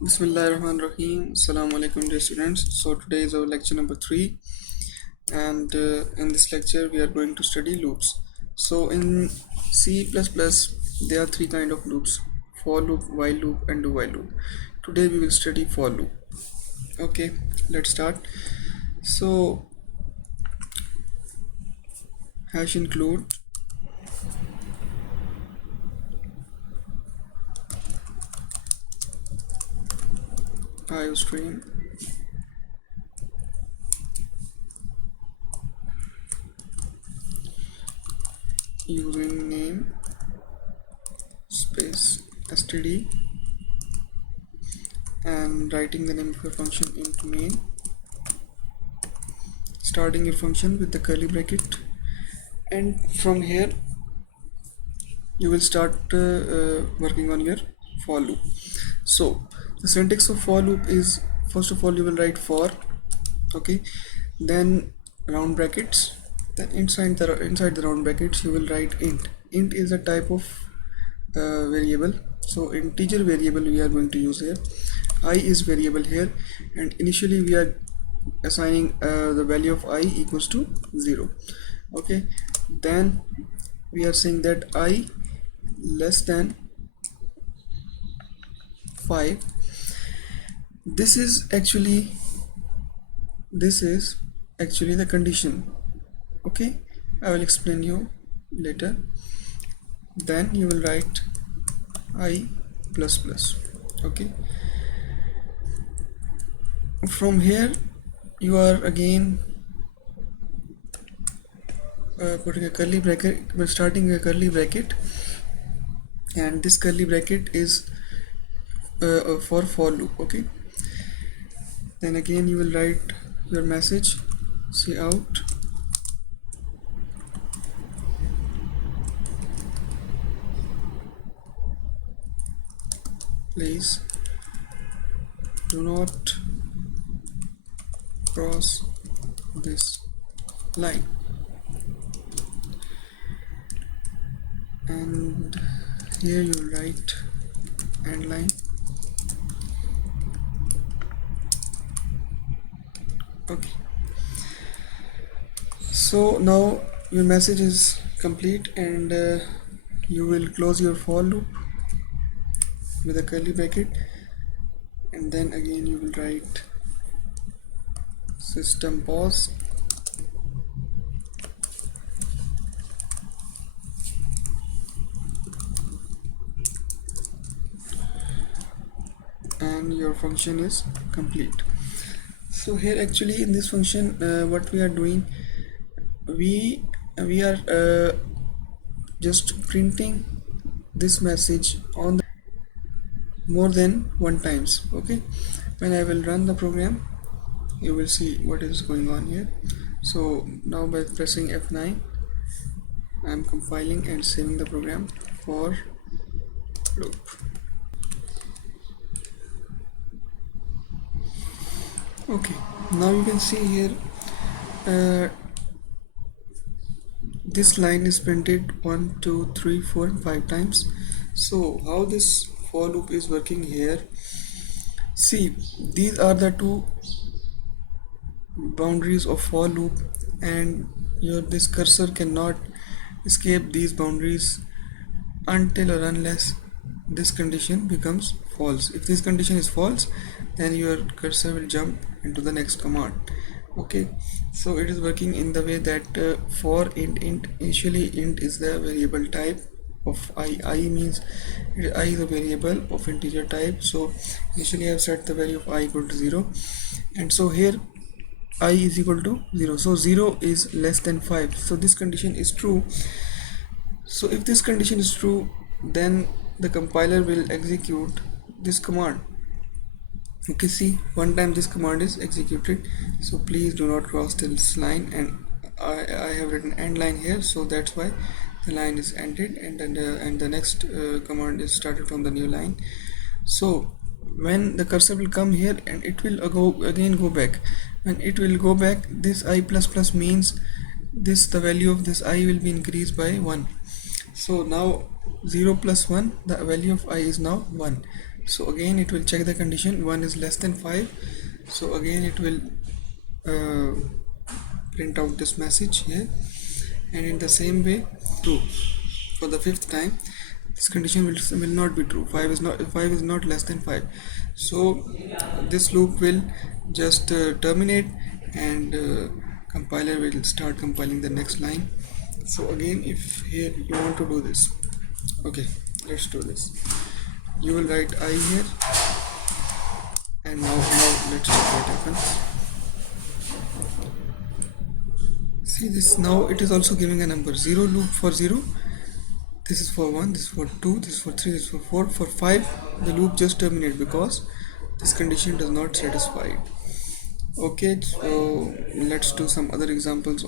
Bismillahirrahmanirrahim. Assalamu alaikum dear students. So today is our lecture number 3 and in this lecture we are going to study loops. So in C++ there are three kind of loops: for loop, while loop and do while loop. Today we will study for loop. Okay, let's start. So hash include IOStream using name space std and writing the name of your function into main, starting your function with the curly bracket, and from here you will start working on your for loop. So the syntax of for loop is, first of all you will write for, okay, then round brackets, then inside the round brackets you will write int. Int is a type of variable, so integer variable we are going to use here. I is variable here, and initially we are assigning the value of I equals to 0. Okay, then we are saying that I less than 5. This is actually the condition. Okay, I will explain you later. Then you will write I plus plus. Okay, from here you are again putting a curly bracket, starting a curly bracket, and this curly bracket is for loop. Okay, then again you will write your message cout please do not cross this line, and here you will write end line. Okay, so now your message is complete, and you will close your for loop with a curly bracket, and then again you will write system pause, and your function is complete. So here actually in this function what we are doing, we are just printing this message on the more than one times. Okay, when I will run the program you will see what is going on here. So now by pressing F9 I am compiling and saving the program for loop. Okay, now you can see here this line is printed 1 2 3 4 and 5 times. So how this for loop is working here, see, these are the two boundaries of for loop, and this cursor cannot escape these boundaries until or unless this condition becomes false. If this condition is false, then your cursor will jump into the next command. Okay, so it is working in the way that for int, initially int is the variable type of I means I is a variable of integer type. So initially I have set the value of I equal to 0, and so here I is equal to 0, so 0 is less than 5, so this condition is true. So if this condition is true, then the compiler will execute this command. Okay, see, one time this command is executed, so please do not cross this line, and I have written end line here, so that's why the line is ended, and then the next command is started from the new line. So when the cursor will come here, and it will go back. When it will go back, this I plus plus means this, the value of this I will be increased by 1. So now 0 plus 1, the value of I is now 1. So again it will check the condition 1 is less than 5. So again it will uh, print out this message here, and in the same way true for the fifth time. This condition will not be true. 5 is not less than 5. So this loop will just terminate, and compiler will start compiling the next line. So again, if here you want to do this, okay, let's do this. You will write I here, and now let's check what happens. See this, now it is also giving a number 0 loop for 0. This is for 1, this is for 2, this is for 3, this is for 4. For 5, the loop just terminates because this condition does not satisfy. Okay, so let's do some other examples.